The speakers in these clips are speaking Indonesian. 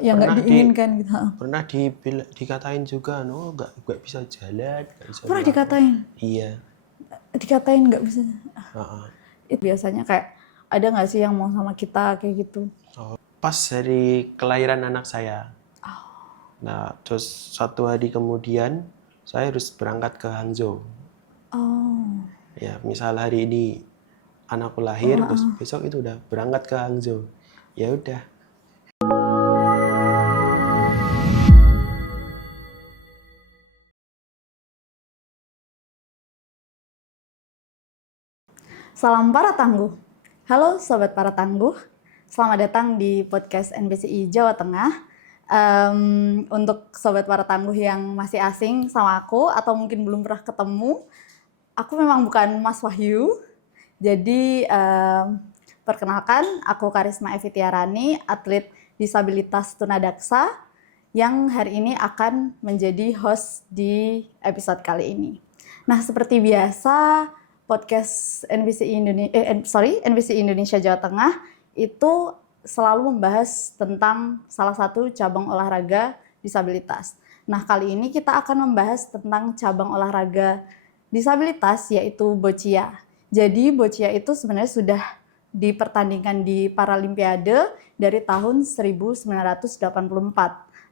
yang nggak diinginkan gitu. Pernah dikatain juga, no nggak bisa jalan, nggak bisa Pernah apa. dikatain? Iya. Dikatain nggak bisa? Uh-uh. Itu biasanya kayak ada nggak sih yang mau sama kita kayak gitu? Pas hari kelahiran anak saya. Nah, terus 1 hari kemudian saya harus berangkat ke Hangzhou. Oh. Ya, misal hari ini anakku lahir, terus besok itu udah berangkat ke Hangzhou. Ya udah. Salam para tangguh. Halo sobat para tangguh. Selamat datang di podcast NBCI Jawa Tengah. Untuk sobat para tangguh yang masih asing sama aku atau mungkin belum pernah ketemu, aku memang bukan Mas Wahyu. Jadi perkenalkan, aku Karisma Evi Tiarani, atlet disabilitas tunadaksa yang hari ini akan menjadi host di episode kali ini. Nah, seperti biasa, podcast NBCI Indonesia Jawa Tengah itu selalu membahas tentang salah satu cabang olahraga disabilitas. Nah, kali ini kita akan membahas tentang cabang olahraga disabilitas yaitu boccia. Jadi boccia itu sebenarnya sudah dipertandingkan di Paralimpiade dari tahun 1984.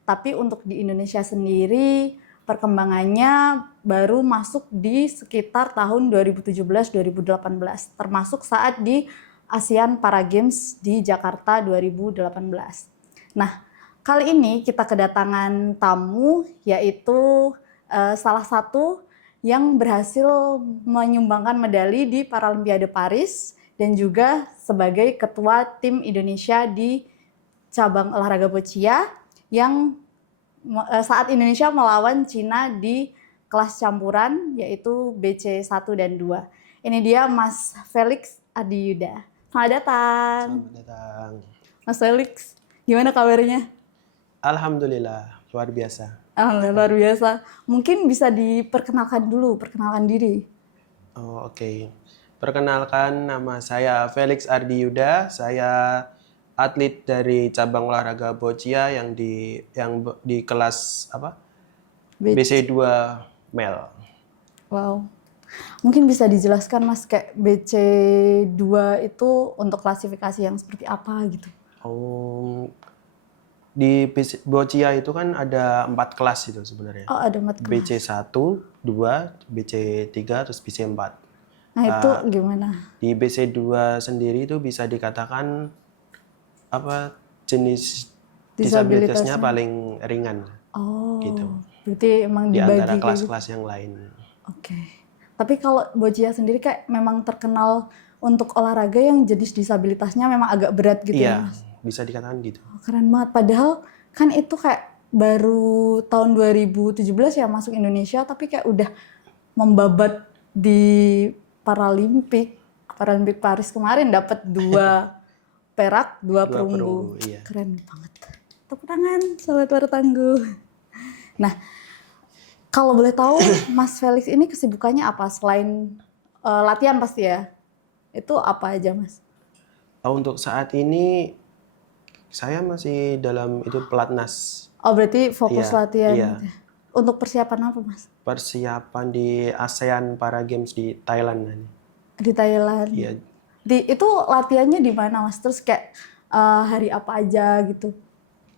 Tapi untuk di Indonesia sendiri perkembangannya baru masuk di sekitar tahun 2017-2018, termasuk saat di ASEAN Para Games di Jakarta 2018. Nah, kali ini kita kedatangan tamu yaitu salah satu yang berhasil menyumbangkan medali di Paralimpiade Paris dan juga sebagai ketua tim Indonesia di cabang olahraga boccia yang saat Indonesia melawan Cina di kelas campuran yaitu BC 1 dan 2. Ini dia Mas Felix Ardiyuda. Selamat datang. Selamat datang. Mas Felix, gimana kabarnya? Alhamdulillah, luar biasa. Alhamdulillah, luar biasa. Mungkin bisa diperkenalkan dulu, perkenalkan diri. Oh, oke. Perkenalkan, nama saya Felix Ardiyuda. Saya atlet dari cabang olahraga boccia yang di kelas apa? BC2 male. Wow. Mungkin bisa dijelaskan Mas kayak BC2 itu untuk klasifikasi yang seperti apa gitu? Oh, di boccia itu kan ada 4 kelas itu sebenarnya. Oh, ada 4 kelas. BC1, 2, BC3, terus BC4. Nah, itu gimana? Di BC2 sendiri itu bisa dikatakan apa jenis disabilitasnya paling ringan. Oh, gitu. Berarti emang Di dibagi antara kelas-kelas yang lain. Oke. Tapi kalau boccia sendiri kayak memang terkenal untuk olahraga yang jenis disabilitasnya memang agak berat gitu ya, Iya, Mas? bisa dikatakan gitu. Oh, keren banget. Padahal kan itu kayak baru tahun 2017 ya masuk Indonesia, tapi kayak udah membabat di Paralimpik Paris kemarin dapat 2 perak, 2 perunggu. Iya. Keren banget. Tepuk tangan, sobat para tangguh. Nah, kalau boleh tahu, Mas Felix ini kesibukannya apa selain latihan pasti ya? Itu apa aja, Mas? Untuk saat ini saya masih dalam itu pelatnas. Oh, berarti fokus latihan. Iya. Gitu. Untuk persiapan apa, Mas? Persiapan di ASEAN Para Games di Thailand. Di Thailand. Iya. Itu latihannya di mana, Mas? Terus kayak hari apa aja gitu?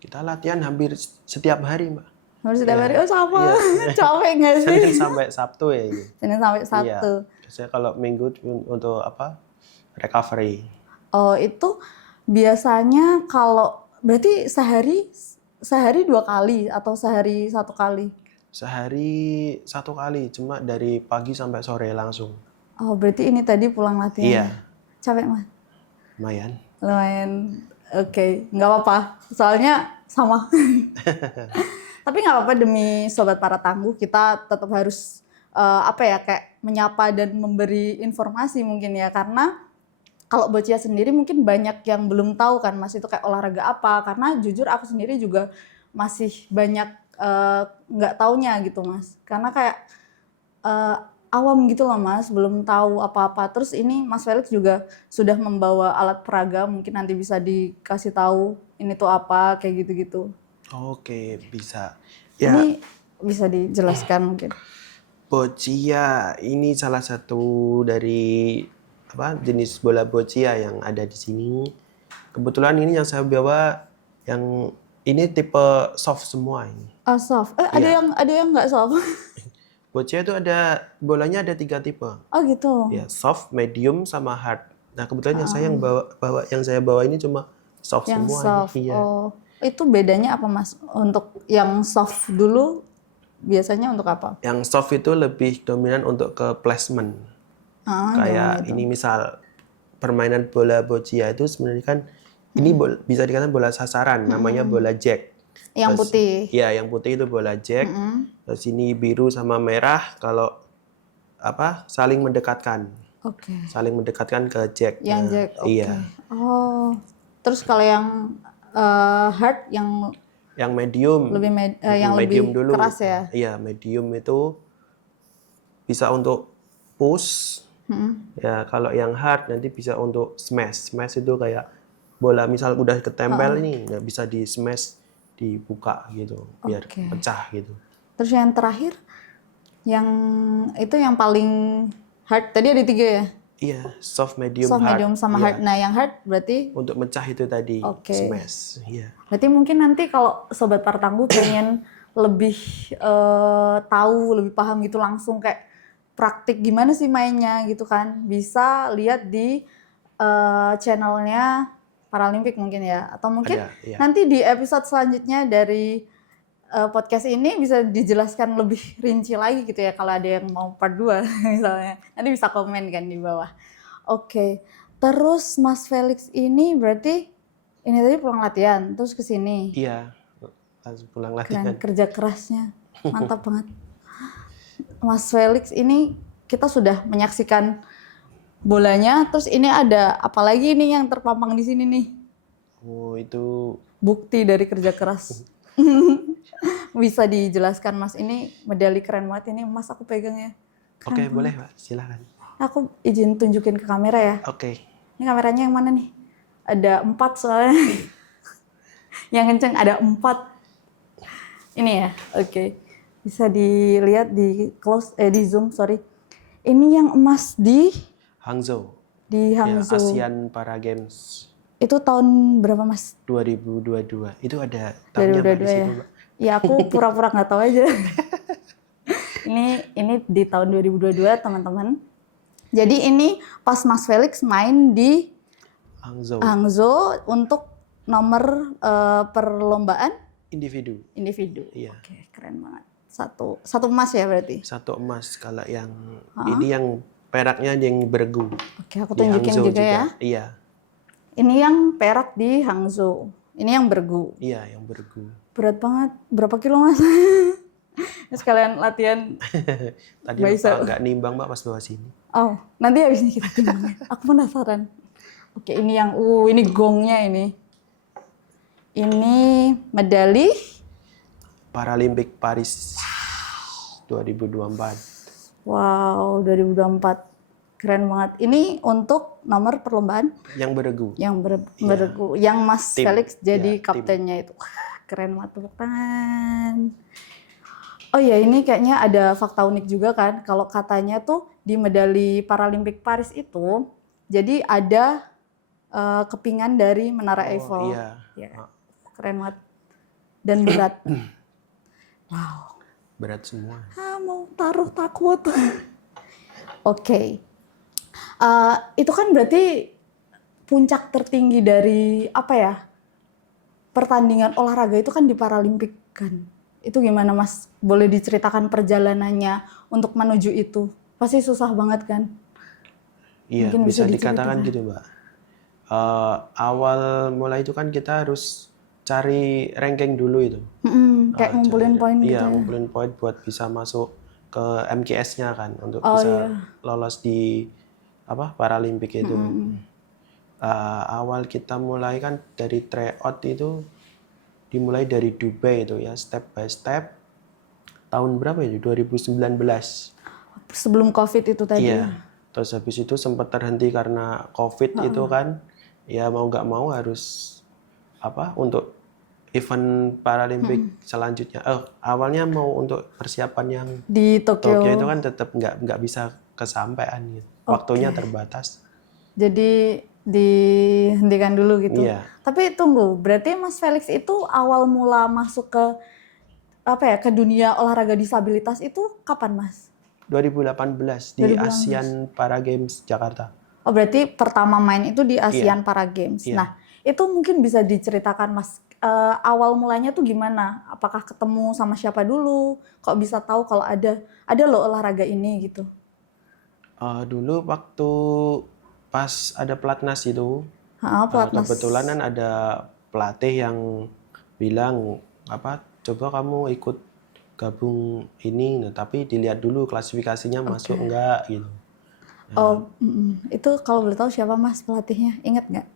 Kita latihan hampir setiap hari, Mbak. Harus setiap hari? Oh, sama. Capek nggak sih? Senin sampai Sabtu ya. Gitu. Senin sampai Sabtu. Iya. Biasanya kalau Minggu untuk apa? Recovery. Oh, itu biasanya kalau berarti sehari 2 kali atau sehari 1 kali? Sehari 1 kali, cuma dari pagi sampai sore langsung. Oh, berarti ini tadi pulang latihan. Iya. Capek, Mas? Lumayan. Oke. Nggak apa-apa. Soalnya sama. Tapi nggak apa-apa, demi sobat para tangguh kita tetap harus kayak menyapa dan memberi informasi mungkin ya, karena kalau boccia sendiri mungkin banyak yang belum tahu kan Mas itu kayak olahraga apa, karena jujur aku sendiri juga masih banyak nggak taunya gitu Mas, karena kayak awam gitu loh Mas, belum tahu apa-apa. Terus ini Mas Felix juga sudah membawa alat peraga, mungkin nanti bisa dikasih tahu ini tuh apa, kayak gitu-gitu. Oke, bisa. Ya, Ini bisa dijelaskan mungkin. boccia ini salah satu dari jenis bola boccia yang ada di sini. Kebetulan ini yang saya bawa yang ini tipe soft semua ini. Soft. Iya. Ada yang nggak soft. Boccia itu ada bolanya ada 3 tipe. Oh gitu. Ya, soft, medium, sama hard. Nah, kebetulan yang saya bawa ini cuma soft Yang semua soft. ini. Iya. Oh, itu bedanya apa Mas? Untuk yang soft dulu biasanya untuk apa? Yang soft itu lebih dominan untuk ke placement. Gimana Kayak itu? ini misal permainan bola boccia itu sebenarnya kan ini bisa dikatakan bola sasaran, namanya bola jack. Yang Terus, putih. ya, yang putih itu bola jack. Terus ini biru sama merah kalau saling mendekatkan. Oke. Saling mendekatkan ke jack. Yang Nah, jack. Oke. iya. Oh. Terus kalau yang hard yang Yang medium lebih yang medium lebih dulu. keras ya. Iya, medium itu bisa untuk push. Ya, kalau yang hard nanti bisa untuk smash. Smash itu kayak bola misal udah ketempel ini nggak bisa di smash, dibuka gitu biar Oke. pecah gitu. Terus yang terakhir yang itu yang paling hard tadi ada 3 ya? Iya, soft, medium, Soft, hard. medium sama Iya. hard. Nah, yang hard berarti Untuk mecah itu tadi Oke. smash. Iya. berarti mungkin nanti kalau sobat para tangguh pengen lebih tahu, lebih paham gitu langsung kayak praktik gimana sih mainnya gitu kan. Bisa lihat di channelnya Paralimpik mungkin ya. Atau mungkin Ada, iya. nanti di episode selanjutnya dari podcast ini bisa dijelaskan lebih rinci lagi gitu ya kalau ada yang mau part 2 misalnya. Nanti bisa komen kan di bawah. Oke. Terus Mas Felix ini berarti ini tadi pulang latihan terus ke sini. Iya, langsung pulang Keren, latihan. kerja kerasnya. Mantap banget. Mas Felix ini kita sudah menyaksikan bolanya, terus ini ada apalagi nih yang terpampang di sini nih? Oh, itu Bukti dari kerja keras. Bisa dijelaskan Mas, ini medali keren banget ini Mas, aku pegangnya. Oke, boleh, Pak. Silakan. Aku izin tunjukin ke kamera ya. Oke. Ini kameranya yang mana nih? Ada 4 soalnya. Yang kenceng ada 4. Ini ya, oke. Bisa dilihat di di zoom, sorry. Ini yang emas di Hangzhou. di Ya, Hangzhou. Asian Para Games Itu tahun berapa Mas? 2022. Itu ada tahunnya, Mbak, di 2022 situ, ya. Mbak. Ya aku pura-pura nggak tahu aja. ini di tahun 2022 teman-teman. Jadi ini pas Mas Felix main di Hangzhou. Hangzhou untuk nomor perlombaan Individu. individu. Iya. Oke, keren banget. Satu emas ya berarti. 1 emas. Kalau yang ini yang peraknya yang bergu. Oke, aku Di tunjukin Hangzhou juga ya. Iya. Ini yang perak di Hangzhou. Ini yang bergu. Iya, yang bergu. Berat banget. Berapa kilo Mas? Sekalian latihan. Tadi Bisa. Bapak nggak nimbang, Mbak, pas bawa sini. Oh, nanti habis ini kita timbang. Aku penasaran. Oke, ini yang ini gongnya ini. Ini medali Paralimpik Paris 2024. wow 2024. Keren banget. Ini untuk nomor perlombaan Yang bergu. yang bergu, yang Mas Tim. Felix jadi Ya, tim. kaptennya itu. Wah, keren banget, tepuk tangan. Oh ya, ini kayaknya ada fakta unik juga kan. Kalau katanya tuh di medali Paralimpik Paris itu, jadi ada kepingan dari Menara Eiffel. Iya. Ya, keren banget. Dan berat. Wow. Berat semua. Mau taruh takut. Oke. Itu kan berarti puncak tertinggi dari apa ya? Pertandingan olahraga itu kan di Paralimpik kan. Itu gimana Mas? Boleh diceritakan perjalanannya untuk menuju itu? Pasti susah banget kan? Iya, Mungkin bisa bisa dikatakan gitu, Mbak. Awal mulai itu kan kita harus cari ranking dulu itu. Kayak ngumpulin poin gitu Iya, ya? ngumpulin poin buat bisa masuk ke MKS-nya kan untuk Oh, bisa iya. lolos di Paralimpik itu. Awal kita mulai kan dari tryout itu dimulai dari Dubai itu ya, step by step. Tahun berapa itu? 2019. Sebelum COVID itu tadi. Iya. Terus habis itu sempat terhenti karena COVID itu kan. Ya mau nggak mau harus untuk event Paralimpik selanjutnya. Awalnya mau untuk persiapan yang Di Tokyo. Tokyo itu kan tetap nggak bisa kesampaian gitu. Waktunya terbatas. Jadi dihentikan dulu gitu. Iya. Tapi tunggu, berarti Mas Felix itu awal mula masuk ke ke dunia olahraga disabilitas itu kapan, Mas? 2018 di Asian Para Games Jakarta. Oh, berarti pertama main itu di Asian Para Games. Iya. Nah, itu mungkin bisa diceritakan, Mas, awal mulanya tuh gimana? Apakah ketemu sama siapa dulu? Kok bisa tahu kalau ada loh olahraga ini gitu? Dulu waktu pas ada pelatnas itu, Pelatnas. kebetulan kan ada pelatih yang bilang coba kamu ikut gabung ini, nah, tapi dilihat dulu klasifikasinya masuk enggak gitu. Itu kalau boleh tahu siapa, Mas, pelatihnya? Ingat nggak?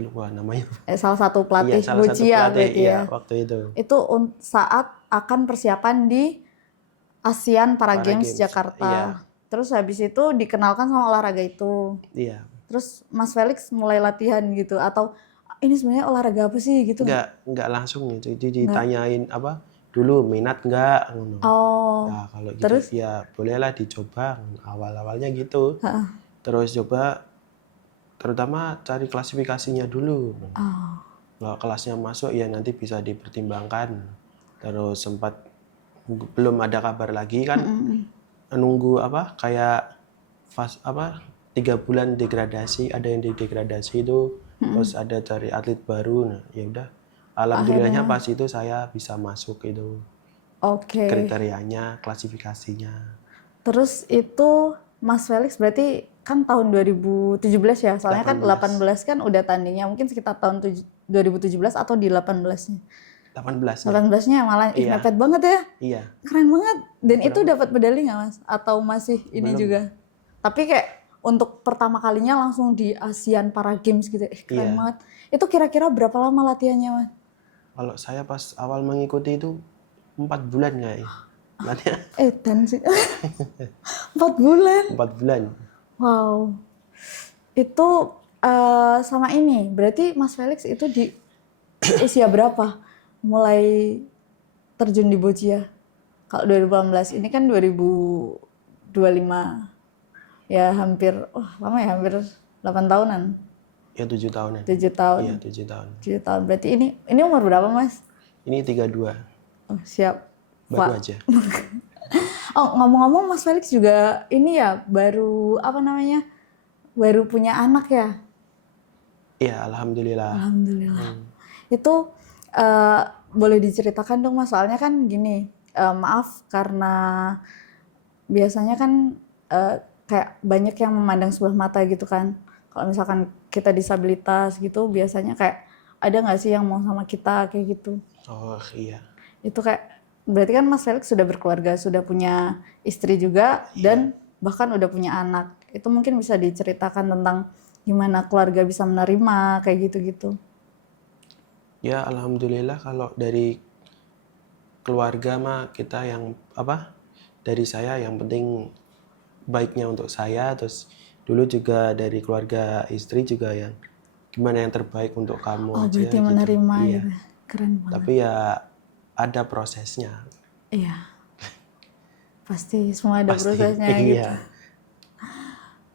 Lupa namanya. Salah satu pelatih, Iya, salah satu Bucia pelatih berarti ya. waktu itu. Itu saat akan persiapan di Asian Para Games Jakarta. Iya. Terus habis itu dikenalkan sama olahraga itu. Iya. Terus Mas Felix mulai latihan gitu atau ini sebenarnya olahraga apa sih gitu? Enggak langsung gitu. Jadi ditanyain dulu minat enggak? Oh. Nah, kalau gitu Terus? ya bolehlah dicoba. Awal-awalnya gitu. Terus coba terutama cari klasifikasinya dulu. Kalau kelasnya masuk ya nanti bisa dipertimbangkan. Terus sempat belum ada kabar lagi kan. Nunggu kayak 3 bulan degradasi, ada yang degradasi itu, terus ada cari atlet baru. Nah, ya udah. Alhamdulillahnya pas itu saya bisa masuk itu. Oke. Kriterianya, klasifikasinya. Terus itu Mas Felix berarti kan tahun 2017 ya, soalnya kan 18 kan udah tandingnya, mungkin sekitar tahun 2017 atau di 18-nya. 18-nya malah mepet banget ya. Iya. Keren banget. Dan itu dapat medali nggak, Mas? Atau masih ini belum juga? Tapi kayak untuk pertama kalinya langsung di Asian Para Games gitu. Keren banget. Itu kira-kira berapa lama latihannya, Mas? Kalau saya pas awal mengikuti itu 4 bulan kayaknya. Latihan. Dan sih. 4 bulan. 4 bulan. Wow. Itu sama ini, berarti Mas Felix itu di usia berapa mulai terjun di boccia? Kalau 2018 ini kan 2025, ya hampir, lama ya, hampir 8 tahunan. Ya 7 tahunan. 7 tahun. Iya 7 tahun. 7 tahun, berarti ini umur berapa, Mas? Ini 32. Oh, siap. Baru aja. Oh, ngomong-ngomong Mas Felix juga ini ya, baru baru punya anak ya? Iya, alhamdulillah. Alhamdulillah. Itu boleh diceritakan dong, Mas, soalnya kan gini, maaf karena biasanya kan kayak banyak yang memandang sebelah mata gitu kan. Kalau misalkan kita disabilitas gitu, biasanya kayak ada nggak sih yang mau sama kita kayak gitu. Oh iya. Itu kayak berarti kan Mas Felix sudah berkeluarga, sudah punya istri juga, dan bahkan udah punya anak. Itu mungkin bisa diceritakan tentang gimana keluarga bisa menerima kayak gitu-gitu. Ya alhamdulillah kalau dari keluarga mah kita yang dari saya yang penting baiknya untuk saya, terus dulu juga dari keluarga istri juga yang gimana yang terbaik untuk kamu aja. Berarti gitu. menerima Iya. gitu. Keren banget. Tapi ya ada prosesnya. Iya. Pasti semua ada prosesnya iya. gitu.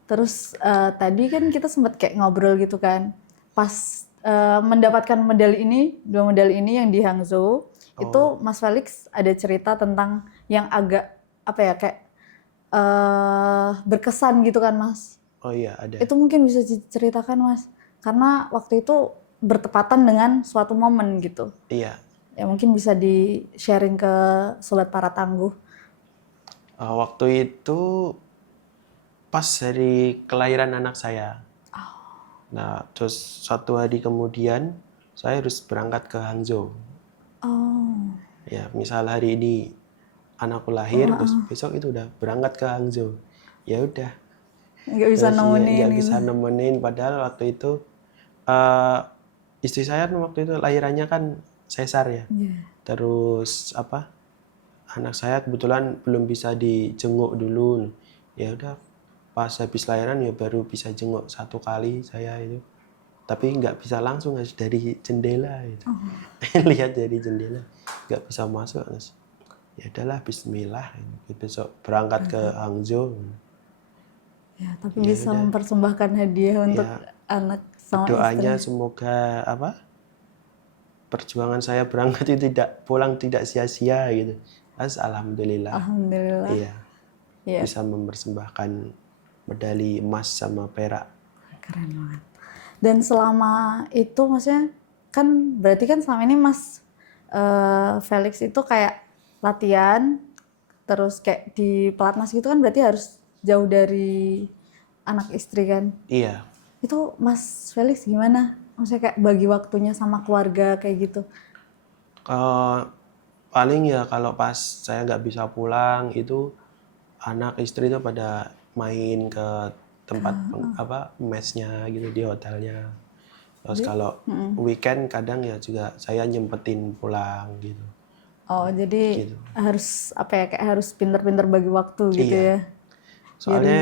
Terus tadi kan kita sempat kayak ngobrol gitu kan. Pas mendapatkan medali ini, 2 medali ini yang di Hangzhou, itu Mas Felix ada cerita tentang yang agak kayak berkesan gitu kan, Mas? Oh iya, ada. Itu mungkin bisa diceritakan, Mas. Karena waktu itu bertepatan dengan suatu momen gitu. Iya. Ya mungkin bisa di-sharing ke Sobat Para Tangguh. Waktu itu pas hari kelahiran anak saya. Nah, terus 1 hari kemudian saya harus berangkat ke Hangzhou. Ya, misal hari ini anakku lahir, terus besok itu udah berangkat ke Hangzhou. Ya udah. Nggak bisa nemenin. Nggak bisa nemenin, padahal waktu itu istri saya waktu itu lahirannya kan sesar ya. Yeah. Terus anak saya kebetulan belum bisa dijenguk dulu. Ya udah pas habis lahiran ya baru bisa jenguk 1 kali saya itu. Tapi nggak bisa langsung Mas, dari jendela gitu. Lihat dari jendela, nggak bisa masuk Mas. Ya udahlah Bismillah, besok berangkat ke Hangzhou. Ya, tapi Ya bisa udah. mempersembahkan hadiah untuk Ya, anak sama doanya istri. semoga perjuangan saya berangkat itu tidak pulang tidak sia-sia gitu. Mas, alhamdulillah. Alhamdulillah. Iya, Ya, bisa mempersembahkan medali emas sama perak. keren banget. Dan selama itu maksudnya kan berarti kan selama ini Mas Felix itu kayak latihan terus kayak di pelatnas gitu kan berarti harus jauh dari anak istri kan. Iya. Itu Mas Felix gimana? Maksudnya kayak bagi waktunya sama keluarga kayak gitu. Paling ya kalau pas saya nggak bisa pulang itu anak istri itu pada main ke tempat mesnya gitu di hotelnya. Terus kalau weekend kadang ya juga saya nyempetin pulang gitu. Oh, jadi Gitu. harus apa ya kayak harus pinter-pinter bagi waktu gitu Iya. ya. Biar bisa. Soalnya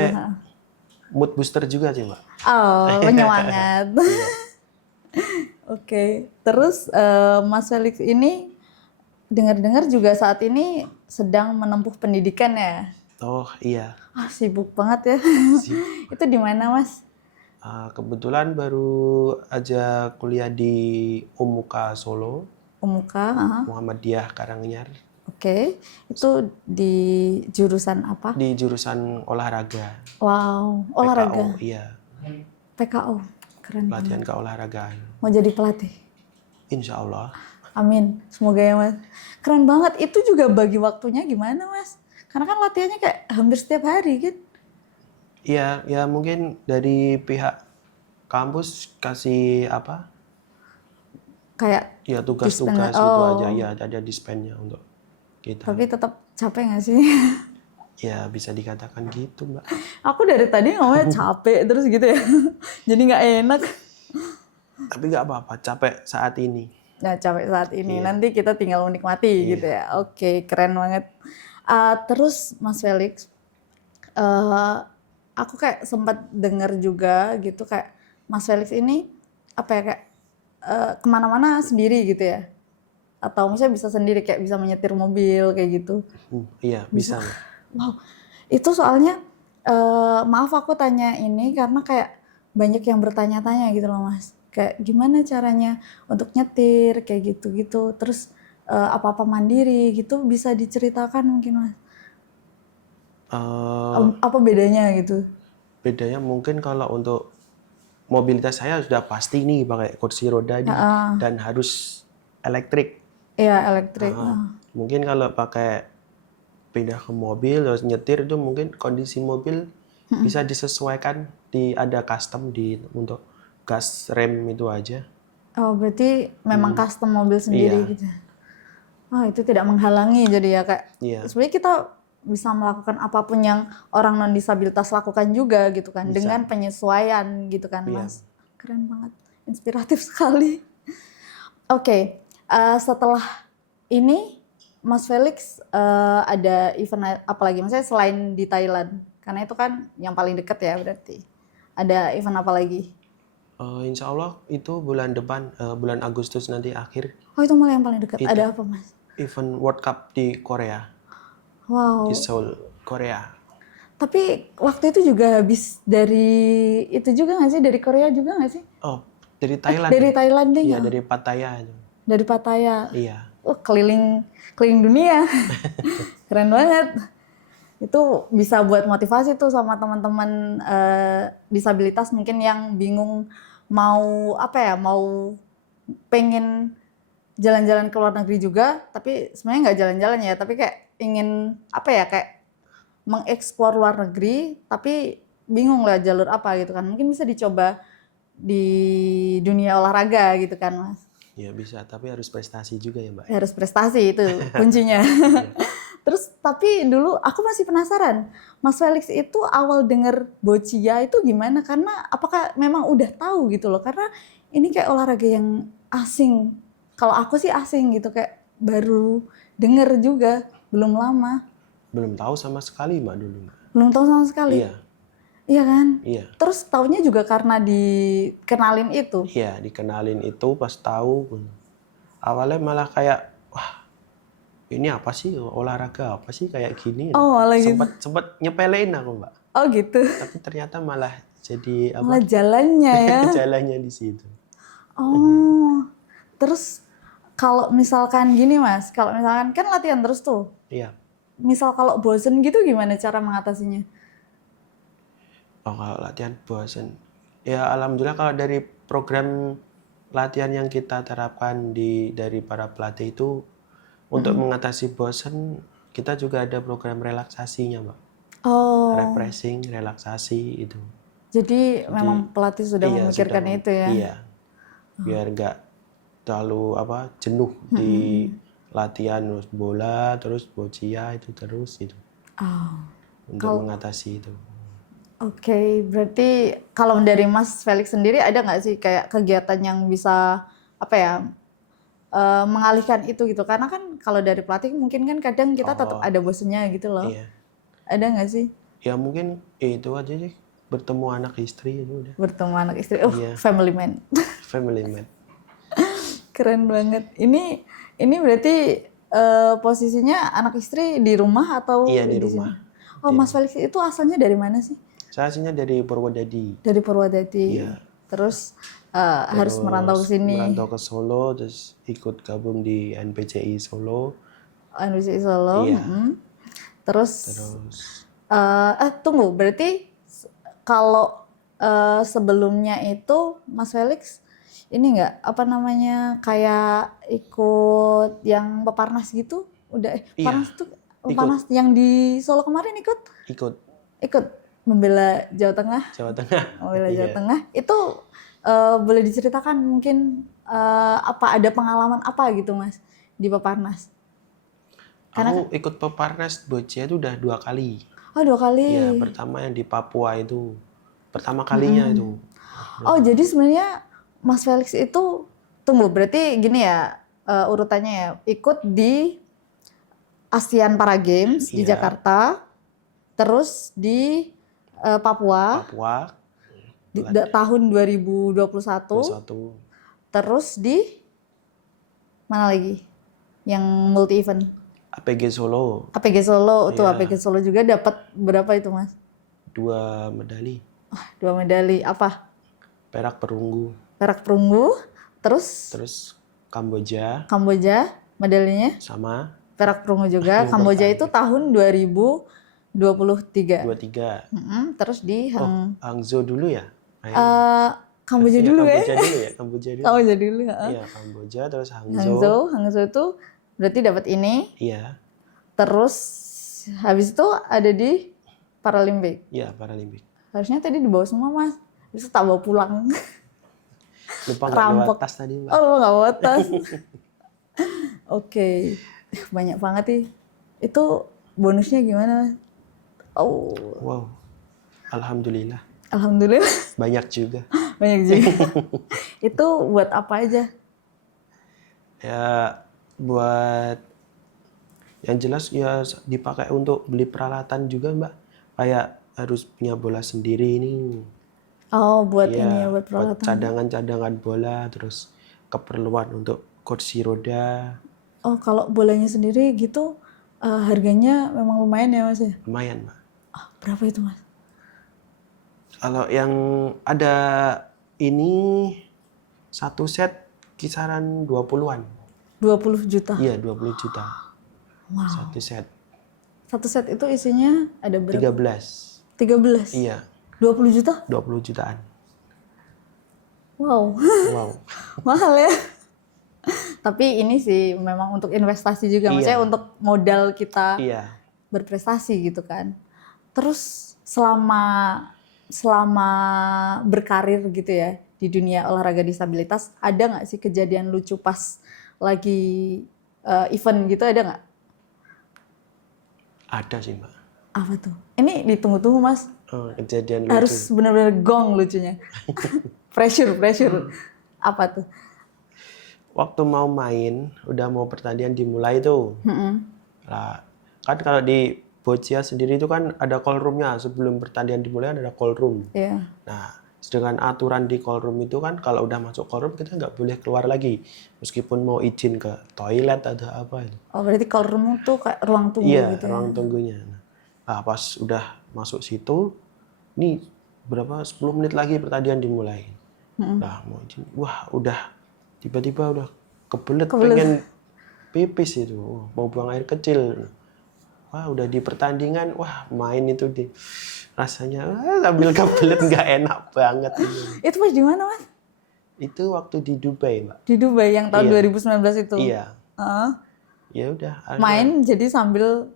mood booster juga sih, Mbak. Oh, penyemangat. Iya. Oke. Terus Mas Felix ini dengar-dengar juga saat ini sedang menempuh pendidikan ya. Oh iya. Ah, sibuk banget ya. Itu di mana, Mas? Kebetulan baru aja kuliah di Umuka Solo, Umuka. Muhammadiyah Karanganyar, Oke. Itu di jurusan apa? di jurusan olahraga. Wow, PKO, olahraga. iya. PKO. Keren banget. Pelatihan keolahragaan. Mau jadi pelatih. Insya Allah. Amin. Semoga ya, Mas. Keren banget. Itu juga bagi waktunya gimana, Mas? Karena kan latihannya kayak hampir setiap hari kan? Iya, ya mungkin dari pihak kampus kasih apa? Kayak Ya tugas-tugas dispen- gitu oh. aja. Ya ada dispennya untuk kita. Tapi tetap capek nggak sih? Ya bisa dikatakan gitu, Mbak. Aku dari tadi ngomongnya capek terus gitu ya. Jadi nggak enak. Tapi nggak apa-apa, capek saat ini. Nah, capek saat ini. Iya. Nanti kita tinggal menikmati gitu ya. Oke, keren banget. Terus Mas Felix, aku kayak sempat dengar juga gitu kayak Mas Felix ini apa ya kayak kemana-mana sendiri gitu ya? Atau misalnya bisa sendiri kayak bisa menyetir mobil kayak gitu? Iya, bisa. Mbak. Wow, itu soalnya maaf aku tanya ini karena kayak banyak yang bertanya-tanya gitu loh Mas. Kayak gimana caranya untuk nyetir kayak gitu-gitu. Terus apa-apa mandiri gitu bisa diceritakan mungkin Mas. Apa bedanya gitu? Bedanya mungkin kalau untuk mobilitas saya sudah pasti nih pakai kursi roda nih dan harus elektrik. Iya, elektrik. Mungkin kalau pakai pindah ke mobil terus nyetir itu mungkin kondisi mobil bisa disesuaikan ada custom untuk gas rem itu aja. Oh, berarti memang custom mobil sendiri gitu. Oh, itu tidak menghalangi jadi ya Kak. Iya. Sebenarnya kita bisa melakukan apapun yang orang non disabilitas lakukan juga gitu kan dengan penyesuaian gitu kan Mas. Keren banget, inspiratif sekali. Oke, setelah ini Mas Felix ada event apa lagi? Maksudnya selain di Thailand, karena itu kan yang paling dekat ya berarti. Ada event apa lagi? Insya Allah itu bulan depan, bulan Agustus nanti akhir. Oh itu malah yang paling dekat. Ada apa Mas? Event World Cup di Korea. Wow. Di Seoul, Korea. Tapi waktu itu juga habis dari itu juga nggak sih? Dari Korea juga nggak sih? Oh, dari Thailand. Dari Thailand deh Iya, ya? dari Pattaya. Dari Pattaya. Iya. Keliling dunia. Keren banget. Itu bisa buat motivasi tuh sama teman-teman disabilitas mungkin yang bingung mau apa ya, mau pengen jalan-jalan ke luar negeri juga, tapi sebenarnya nggak jalan-jalan ya, tapi kayak ingin apa ya, kayak mengeksplor luar negeri, tapi bingung lah jalur apa gitu kan. Mungkin bisa dicoba di dunia olahraga gitu kan Mas. Ya bisa, tapi harus prestasi juga ya Mbak. Harus prestasi itu kuncinya. Terus tapi dulu aku masih penasaran, Mas Felix itu awal denger boccia itu gimana? Karena apakah memang udah tahu gitu loh? Karena ini kayak olahraga yang asing. Kalau aku sih asing gitu, kayak baru denger juga. Belum lama. Belum tahu sama sekali Mbak dulu, Mbak. Belum tahu sama sekali. Iya, Iya kan? iya. Terus taunya juga karena dikenalin itu. Iya, dikenalin itu pas tahu. Awalnya malah kayak, wah, ini apa sih, olahraga apa sih kayak gini? Oh, malah gitu. Sempat nyepelein aku, Mbak. Oh gitu. Tapi ternyata malah jadi Malah jalannya ya. jalannya di situ. Oh. Terus kalau misalkan gini Mas, kalau misalkan kan latihan terus tuh. Iya. Misal kalau bosen gitu gimana cara mengatasinya? Oh, kalau latihan bosan. Ya alhamdulillah kalau dari program latihan yang kita terapkan dari para pelatih itu untuk mengatasi bosan, kita juga ada program relaksasinya, Mbak. Oh. Refreshing, relaksasi itu. Jadi memang pelatih sudah Iya, memikirkan sudah itu ya. Iya. Biar nggak terlalu jenuh di latihan terus bola, terus boccia itu terus gitu. Oh. Untuk mengatasi itu. Oke, berarti kalau dari Mas Felix sendiri ada nggak sih kayak kegiatan yang bisa apa ya mengalihkan itu gitu? Karena kan kalau dari pelatih mungkin kan kadang kita tetap ada bosennya gitu loh. Iya. Ada nggak sih? Ya mungkin itu aja sih, bertemu anak istri itu udah. Bertemu anak istri, Iya. family man. Family man. Keren banget. Ini berarti posisinya anak istri di rumah atau Iya, di sini? rumah. Oh, Mas Felix itu asalnya dari mana sih? Saya aslinya dari Purwodadi. Dari Purwodadi. Iya. Terus harus merantau ke sini. Merantau ke Solo, terus ikut gabung di NPCI Solo. NPCI Solo. Iya. Terus tunggu, berarti kalau sebelumnya itu Mas Felix ini nggak apa namanya kayak ikut yang peparnas gitu? Udah peparnas tuh peparnas yang di Solo kemarin ikut membela Jawa Tengah. Membela Jawa Tengah itu boleh diceritakan mungkin apa ada pengalaman apa gitu Mas di peparnas? Aku ikut peparnas boccia itu udah 2 kali. Oh, 2 kali. Iya, pertama yang di Papua itu. Pertama kalinya itu. Oh, jadi sebenarnya Mas Felix itu tunggu berarti gini ya urutannya ya ikut di ASEAN Para Games di Jakarta, terus di Papua di tahun 2021, terus di mana lagi yang multi event? APG Solo. APG Solo tuh APG Solo juga dapat berapa itu Mas? 2 medali. 2 medali apa? Perak perunggu. Perak perunggu, terus Kamboja medalinya sama perak perunggu juga. Kamboja itu tahun 2023. Terus di Hangzhou dulu ya? Kamboja dulu ya? Kamboja dulu. Kamboja dulu. Iya, Kamboja terus Hangzhou. Hangzhou itu berarti dapat ini. Iya. Terus habis itu ada di Paralimpik. Iya, Paralimpik. Harusnya tadi dibawa semua Mas. Bisa tak bawa pulang. Lupa nggak bawa tas tadi Mbak. Oh, nggak bawa tas. Oke. Banyak banget nih. Itu bonusnya gimana? Oh. Wow. Alhamdulillah. Banyak juga. Itu buat apa aja? Ya buat yang jelas ya dipakai untuk beli peralatan juga Mbak. Kayak harus punya bola sendiri ini. Oh, buat ini ya, buat peralatan. Buat cadangan-cadangan bola, terus keperluan untuk kursi roda. Oh, kalau bolanya sendiri gitu harganya memang lumayan ya Mas ya? Lumayan Mbak. Berapa itu Mas? Kalau yang ada ini satu set kisaran 20-an. 20 juta? Iya, 20 juta. Wow. Satu set. Satu set itu isinya ada berapa? 13. Iya. 20 juta? 20 jutaan. Wow. Mahal ya. Tapi ini sih memang untuk investasi juga, maksudnya untuk modal kita berprestasi gitu kan. Terus selama berkarir gitu ya di dunia olahraga disabilitas, ada nggak sih kejadian lucu pas lagi event gitu, ada nggak? Ada sih Mbak. Apa tuh? Ini ditunggu-tunggu Mas. Kejadian lucu. Harus benar-benar gong lucunya. pressure. Apa tuh? Waktu mau main, udah mau pertandingan dimulai tuh. Lah, Kan kalau di boccia sendiri itu kan ada call room-nya. Sebelum pertandingan dimulai ada call room. Iya. Nah, sedangkan aturan di call room itu kan kalau udah masuk call room kita nggak boleh keluar lagi. Meskipun mau izin ke toilet atau apa itu. Oh, berarti call room tuh kayak ruang tunggu Iya, gitu ya. ruang tunggunya. Nah, pas udah masuk situ, nih berapa 10 menit lagi pertandingan dimulai. Nah, mau izin. Wah, udah tiba-tiba udah kebelet pengen pipis itu. Mau buang air kecil. Wah, udah di pertandingan, wah main itu rasanya sambil kebelet nggak enak banget. Itu pas di mana, Mas? Itu waktu di Dubai, Mbak. Di Dubai yang tahun Iya. 2019 itu. Iya. Heeh. Ya udah. Main jadi sambil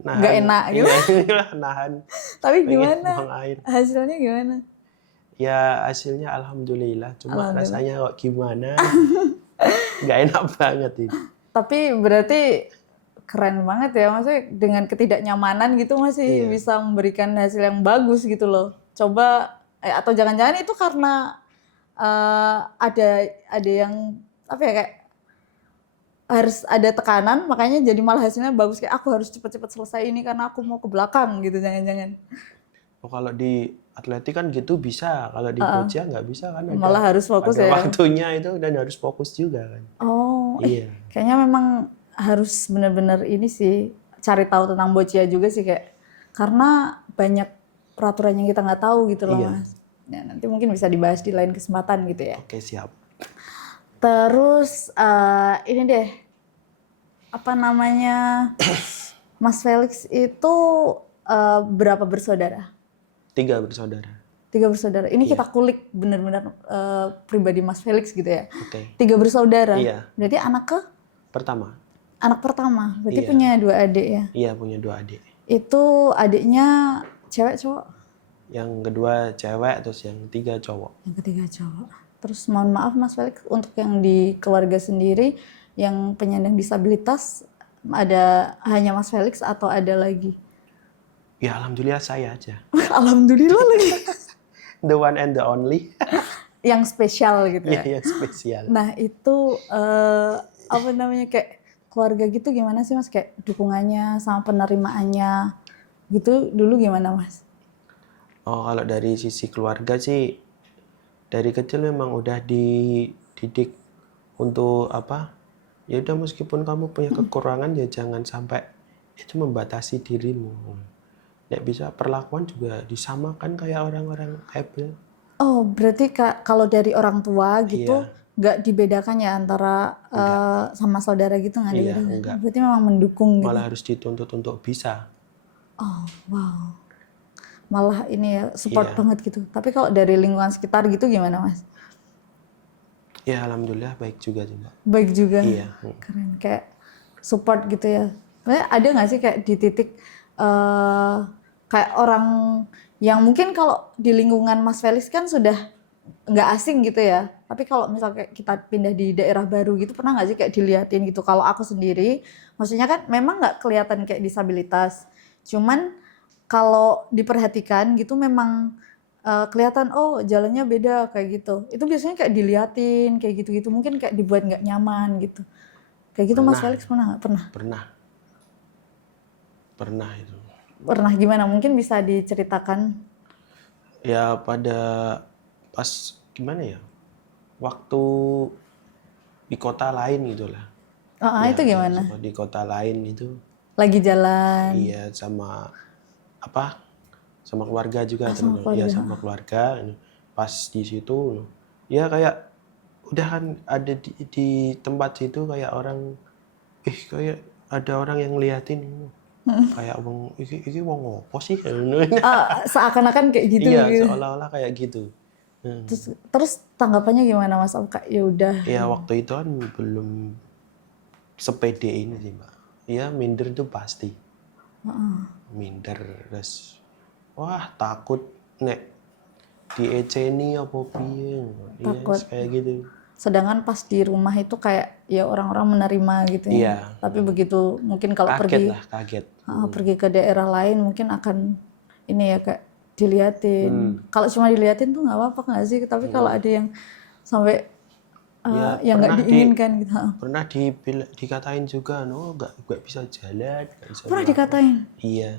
nahan, nggak enak gitu. Iya, nahan. Tapi Pengen gimana? buang air. Hasilnya gimana? Ya hasilnya alhamdulillah. Cuma Alhamdulillah. rasanya kok gimana? Nggak enak banget ini. Tapi berarti keren banget ya, maksudnya dengan ketidaknyamanan gitu masih Iya. bisa memberikan hasil yang bagus gitu loh. Coba atau jangan-jangan itu karena ada yang apa ya, kayak harus ada tekanan makanya jadi malah hasilnya bagus, kayak aku harus cepet-cepet selesai ini karena aku mau ke belakang gitu, jangan-jangan. Oh, kalau di atletik kan gitu bisa, kalau di boccia nggak bisa kan, Malah harus fokus ada ya. waktunya itu dan harus fokus juga kan. Oh, Iya. kayaknya memang harus benar-benar ini sih, cari tahu tentang boccia juga sih, kayak karena banyak peraturan yang kita nggak tahu gitu loh. Iya. Mas. Ya, nanti mungkin bisa dibahas di lain kesempatan gitu ya. Oke, siap. Terus ini deh, apa namanya, Mas Felix itu berapa bersaudara? 3 bersaudara. 3 bersaudara. Ini kita kulik benar-benar pribadi Mas Felix gitu ya. Oke. 3 bersaudara. Iya. Berarti anak Pertama. pertama. Berarti Iya. punya 2 adik ya. Iya, punya 2 adik. Itu adiknya cewek cowok? Yang kedua cewek, terus yang 3 cowok. Yang ketiga cowok. Terus mohon maaf Mas Felix, untuk yang di keluarga sendiri yang penyandang disabilitas ada hanya Mas Felix atau ada lagi? Ya alhamdulillah saya aja. Alhamdulillah lagi. The one and the only. Yang spesial gitu ya. Iya, yang spesial. Nah itu apa namanya, kayak keluarga gitu gimana sih Mas, kayak dukungannya sama penerimaannya gitu dulu gimana Mas? Oh, kalau dari sisi keluarga sih dari kecil memang udah dididik untuk apa? Ya udah meskipun kamu punya kekurangan ya jangan sampai itu membatasi dirimu. Nek bisa perlakuan juga disamakan kayak orang-orang able. Oh berarti kalau dari orang tua gitu Iya. nggak dibedakan ya antara sama saudara gitu, nggak Iya, dibedakan? enggak. Berarti memang mendukung gitu. Malah harus dituntut untuk bisa. Oh wow. Malah ini ya support Iya. banget gitu. Tapi kalau dari lingkungan sekitar gitu gimana Mas? Ya alhamdulillah baik juga sih, Mbak. Baik juga. Iya. Keren, kayak support gitu ya. Sebenarnya ada nggak sih kayak di titik kayak orang yang mungkin kalau di lingkungan Mas Felix kan sudah nggak asing gitu ya. Tapi kalau misalnya kayak kita pindah di daerah baru gitu, pernah nggak sih kayak diliatin gitu? Kalau aku sendiri, maksudnya kan memang nggak kelihatan kayak disabilitas. Cuman kalau diperhatikan gitu memang kelihatan, oh jalannya beda kayak gitu. Itu biasanya kayak diliatin kayak gitu-gitu. Mungkin kayak dibuat nggak nyaman gitu. Kayak gitu Mas Pernah. Felix pernah nggak? Pernah. Pernah itu. Pernah gimana? Mungkin bisa diceritakan. Ya pada pas gimana ya? Waktu di kota lain gitu lah. Itu gimana? Di kota lain itu. Lagi jalan. Iya sama apa? Sama keluarga juga sama teman. Iya sama keluarga. Pas di situ ya kayak udah kan ada di tempat situ kayak orang kayak ada orang yang ngeliatin kayak wong iki wong opo sih? Seakan-akan kayak gitu. Iya, gitu. seolah-olah kayak gitu. Terus tanggapannya gimana Mas? Ya udah. Ya waktu itu kan belum sepede ini sih Mbak. Ya minder itu pasti. Minder terus wah takut nek dieceni apa piye. Takut. Iya kayak gitu. Sedangkan pas di rumah itu kayak ya orang-orang menerima gitu ya. Iya. Tapi begitu mungkin kalau pergi Kaget. pergi ke daerah lain mungkin akan ini ya kayak diliatin. Kalau cuma diliatin tuh nggak apa-apa nggak sih? Tapi kalau ada yang sampai yang nggak pernah diinginkan gitu. pernah dikatain juga, no nggak bisa jalan, nggak bisa Pernah melakukan. dikatain? Iya.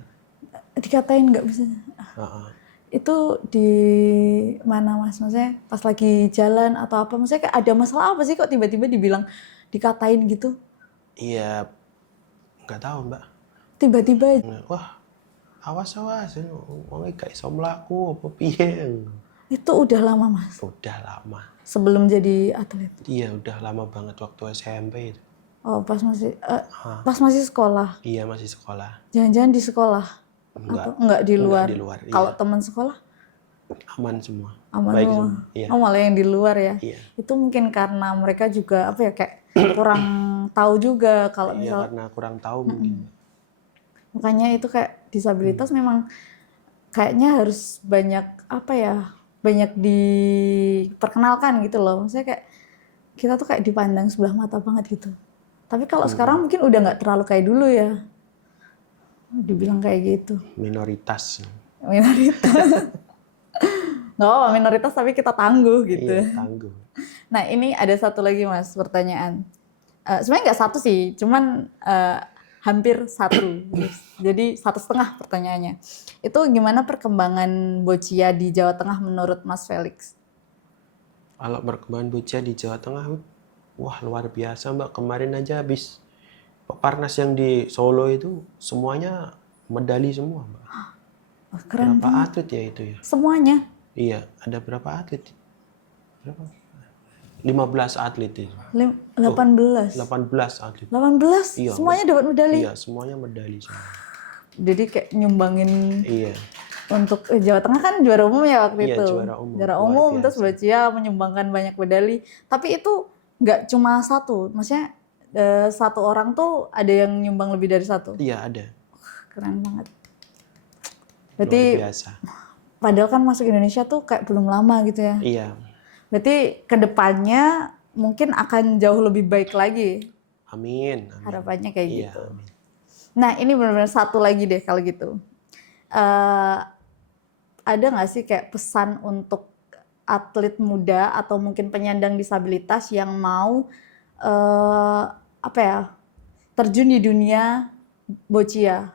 Dikatain nggak bisa? Heeh. Itu di mana Mas? Maksudnya pas lagi jalan atau apa? Maksudnya kayak ada masalah apa sih kok tiba-tiba dibilang dikatain gitu? Iya, nggak tahu Mbak. Tiba-tiba Wah, awas, wong gak iso mlaku apa piye. itu udah lama Mas? Udah lama. Sebelum jadi atlet? Iya, udah lama banget waktu SMP itu. Oh, pas masih sekolah? Iya, masih sekolah. Jangan-jangan di sekolah? Enggak. Atau enggak di luar? Enggak di luar, iya. Kalau teman sekolah? Aman semua. Aman Baik semua? semua. Iya. Oh, malah yang di luar ya? Iya. Itu mungkin karena mereka juga apa ya kayak kurang tahu juga kalau Iya, misal karena kurang tahu mungkin. makanya itu kayak disabilitas memang kayaknya harus banyak apa ya banyak diperkenalkan gitu loh. Maksudnya kayak kita tuh kayak dipandang sebelah mata banget gitu. Tapi kalau sekarang mungkin udah nggak terlalu kayak dulu ya. Dibilang kayak gitu. Minoritas. Minoritas. Nggak apa minoritas tapi kita tangguh gitu. Iya, tangguh. Nah ini ada satu lagi Mas pertanyaan. Sebenarnya nggak satu sih, cuman hampir satu. Jadi 1,5 pertanyaannya. Itu gimana perkembangan boccia di Jawa Tengah menurut Mas Felix? Kalau perkembangan boccia di Jawa Tengah, wah luar biasa Mbak. Kemarin aja habis Peparnas yang di Solo itu semuanya medali semua Mbak. Wah, keren Berapa banget. atlet ya itu ya? Semuanya? Iya, ada berapa atlet? Berapa? 15 atlet itu. 18. 18 atlet. 18? Iya, Semuanya dapat medali? Iya, semuanya medali semua. Jadi kayak nyumbangin Iya. untuk Jawa Tengah kan juara umum ya waktu Iya, itu. juara umum. Juara Luar umum biasa. terus boccia menyumbangkan banyak medali. Tapi itu nggak cuma satu, maksudnya satu orang tuh ada yang nyumbang lebih dari satu. Iya, ada. Keren banget. Luar Berarti biasa. padahal kan masuk Indonesia tuh kayak belum lama gitu ya. Iya. Berarti kedepannya mungkin akan jauh lebih baik lagi. Amin. Amin. Harapannya kayak Iya, gitu. amin. Nah ini benar-benar satu lagi deh kalau gitu. Ada nggak sih kayak pesan untuk atlet muda atau mungkin penyandang disabilitas yang mau terjun di dunia boccia?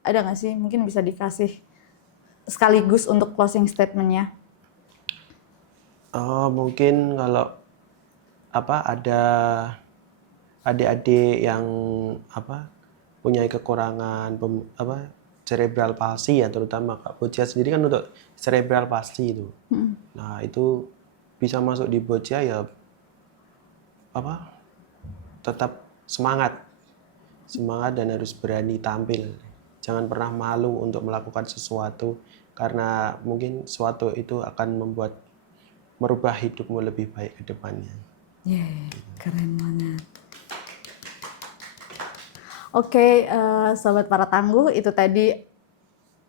Ada nggak sih? Mungkin bisa dikasih sekaligus untuk closing statement-nya. Oh, mungkin kalau ada adik-adik yang punya kekurangan cerebral palsy ya, terutama Kak boccia sendiri kan untuk cerebral palsy itu. Nah, itu bisa masuk di boccia ya tetap semangat dan harus berani tampil. Jangan pernah malu untuk melakukan sesuatu karena mungkin sesuatu itu akan merubah hidupmu lebih baik ke depannya. Keren banget. Oke, sobat para tangguh, itu tadi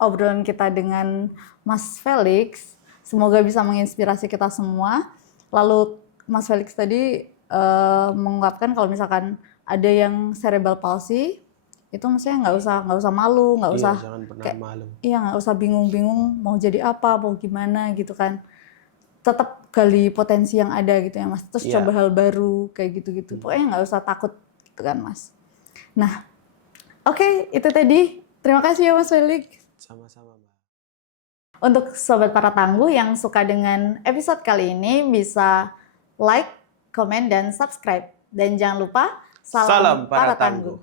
obrolan kita dengan Mas Felix. Semoga bisa menginspirasi kita semua. Lalu Mas Felix tadi mengungkapkan kalau misalkan ada yang cerebral palsy, itu maksudnya nggak usah malu, nggak usah jangan pernah kayak, malu. Iya, nggak usah bingung-bingung mau jadi apa, mau gimana gitu kan. Tetap gali potensi yang ada gitu ya Mas. Terus coba hal baru kayak gitu-gitu. Pokoknya nggak usah takut gitu kan Mas. Nah, oke, itu tadi. Terima kasih ya Mas Felix. Sama-sama, Mbak. Untuk sobat para tangguh yang suka dengan episode kali ini bisa like, komen, dan subscribe. Dan jangan lupa salam para tangguh.